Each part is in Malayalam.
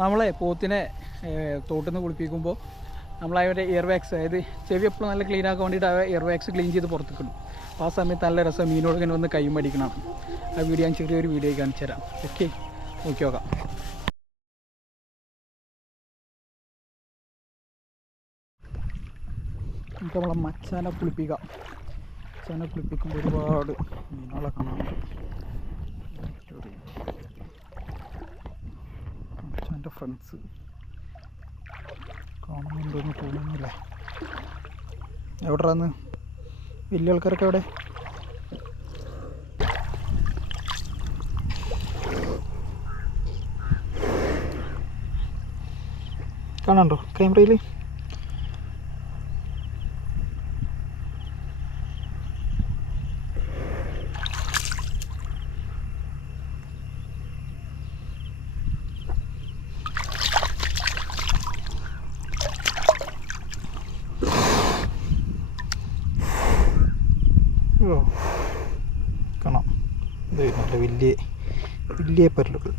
നമ്മളെ പോത്തിനെ തോട്ടിൽ നിന്ന് കുളിപ്പിക്കുമ്പോൾ നമ്മളവരുടെ ഇയർ വാക്സ്, അതായത് ചെവി എപ്പോഴും നല്ല ക്ലീൻ ആക്കാൻ വേണ്ടിയിട്ട് ആ ഇയർ വാക്സ് ക്ലീൻ ചെയ്ത് പുറത്തേക്കിടും. അപ്പോൾ ആ സമയത്ത് നല്ല രസം മീനോട് ഇങ്ങനെ വന്ന് കൈ മടിക്കണം. ആ വീഡിയോ ഞാൻ ചെറിയൊരു വീഡിയോ കാണിച്ചു തരാം. ഓക്കെ, നോക്കി നോക്കാം. നമുക്ക് നമ്മളെ മച്ചാനെ കുളിപ്പിക്കാം. മച്ചാനെ കുളിപ്പിക്കുമ്പോൾ ഒരുപാട് മീനുകളെ കാണാം. മച്ചാൻ്റെ ഫ്രണ്ട്സ് കാണുന്നുണ്ടോന്ന് തോന്നുന്നില്ല. എവിടെയാന്ന് വലിയ ആൾക്കാരൊക്കെ എവിടെ? കാണാണ്ടോ ക്യാമറയിൽ? കാണാം, ഇത് നല്ല വലിയ വലിയ പരലുകൾ.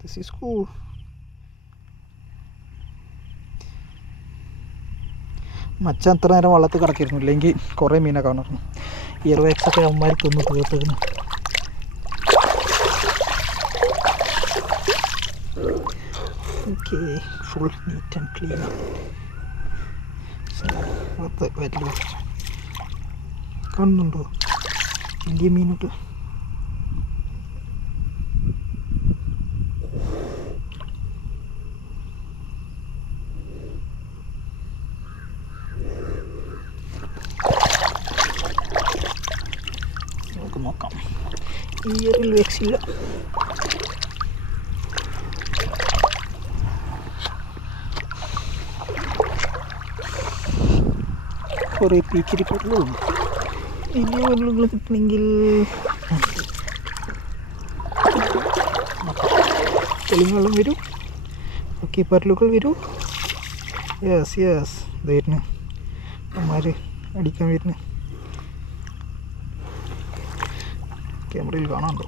This is cool. മച്ചാൻ അത്ര നേരം വള്ളത്തിൽ കിടക്കിയിരുന്നു, ഇല്ലെങ്കിൽ കുറേ മീനെ കാണുന്നു. ഇയർ വാക്സൊക്കെ അവന്മാർ തിന്ന് തീർത്തിരുന്നു. Okay, full neat and clean. വലിയ കാണുന്നുണ്ടോ വലിയ മീനുണ്ട്? നമുക്ക് നോക്കാം. ഇയറിൽ വെക്സില്ല. കുറേ പീക്കിരി പരലും വലിയ പരലുകൾ കിട്ടണമെങ്കിൽ തെളിഞ്ഞെള്ളം വരും. ഓക്കെ, പരലുകൾ വരൂ. യെസ് യെസ്, ഇതായിരുന്നു അമ്മമാർ അടിക്കാൻ വരുന്നത്. ക്യാമറയിൽ കാണാനുണ്ടോ?